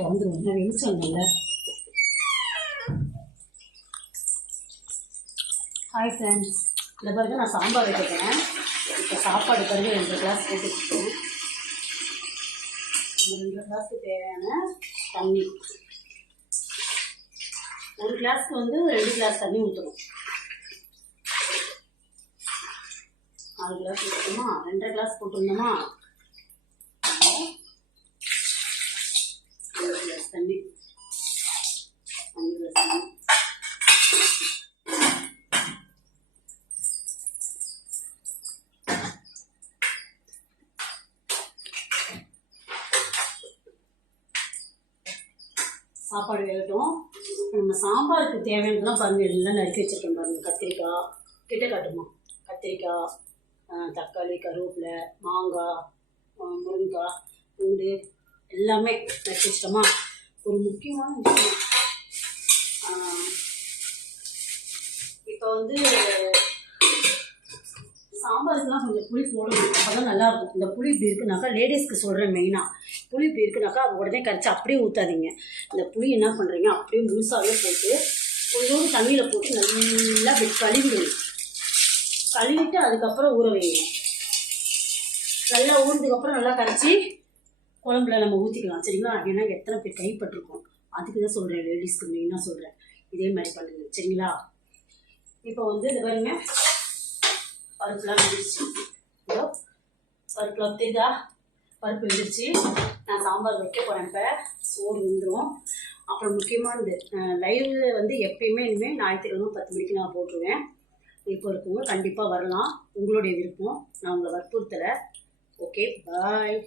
திறந்துருவோம். நான் வெளிச்சம் இல்லை. ஹாய் ஃப்ரெண்ட்ஸ், இந்த பாருங்க நான் சாம்பார் வைக்கிறேன். இப்போ சாப்பாடு பாருங்க 2 கிளாஸ் போட்டுக்கிட்டேன். 2 கிளாஸ்க்கு தேவையான தண்ணி, 1 கிளாஸ்க்கு 2 கிளாஸ் தண்ணி ஊற்றணும். 4 கிளாஸ் ஊற்றணுமா, 2.5 கிளாஸ் போட்டுருந்தோமா, 2 கிளாஸ் தண்ணி, 5 கிளாஸ் தண்ணி. சாப்பாடு வேகட்டும். நம்ம சாம்பாருக்கு தேவையானதுலாம் பாருங்கள், எல்லாம் நறுக்கி வச்சுருக்கேன் பாருங்கள். கத்திரிக்காய் கிட்ட காட்டுமா, கத்திரிக்காய், தக்காளி, கருவேப்பிலை, மாங்காய், முருங்கைக்காய், பூண்டு எல்லாமே நறுக்கி வச்சிட்டோமா. ஒரு முக்கியமான விஷயம், இப்போ சாம்பாருக்குலாம் கொஞ்சம் புளி போடணும், அப்போ தான் நல்லாயிருக்கும். இந்த புளி இப்படி இருக்குனாக்கா, லேடிஸ்க்கு சொல்கிறேன் மெயினாக, புளி இப்படி இருக்குனாக்கா அது உடனே கரைச்சி அப்படியே ஊற்றாதீங்க. இந்த புளி என்ன பண்ணுறீங்க, அப்படியே முழுசாகவே போட்டு கொஞ்சோண்டு தண்ணியில் போட்டு நல்லா கழுவிடுங்க. கழுவிட்டு அதுக்கப்புறம் ஊற வைங்க. நல்லா ஊறினதுக்கப்புறம் நல்லா கரைச்சி குழம்புல நம்ம ஊற்றிக்கலாம், சரிங்களா? ஏன்னா எத்தனை பேர் கைப்பற்றிருக்கோம், அதுக்கு தான் சொல்கிறேன், லேடிஸ்க்கு மெயினாக சொல்கிறேன். இதே மாதிரி பண்ணுங்க, சரிங்களா? இப்போ இந்த பாருங்க, பருப்புலாம் வந்துருச்சு. இதோ பருப்புலாம் தெரியுதா, பருப்பு வந்துருச்சு. நான் சாம்பார் வைக்க போகிறேன். இப்போ சோறு வந்துடும். அப்புறம் முக்கியமாக லைவ் எப்பயுமே இனிமேல் ஞாயிற்றுக்கிழமை 10 மணிக்கு நான் போட்டுருவேன். இப்போ இருக்கவங்க கண்டிப்பாக வரலாம், உங்களுடைய விருப்பம், நான் உங்களை வற்புறுத்தலை. ஓகே, பாய்.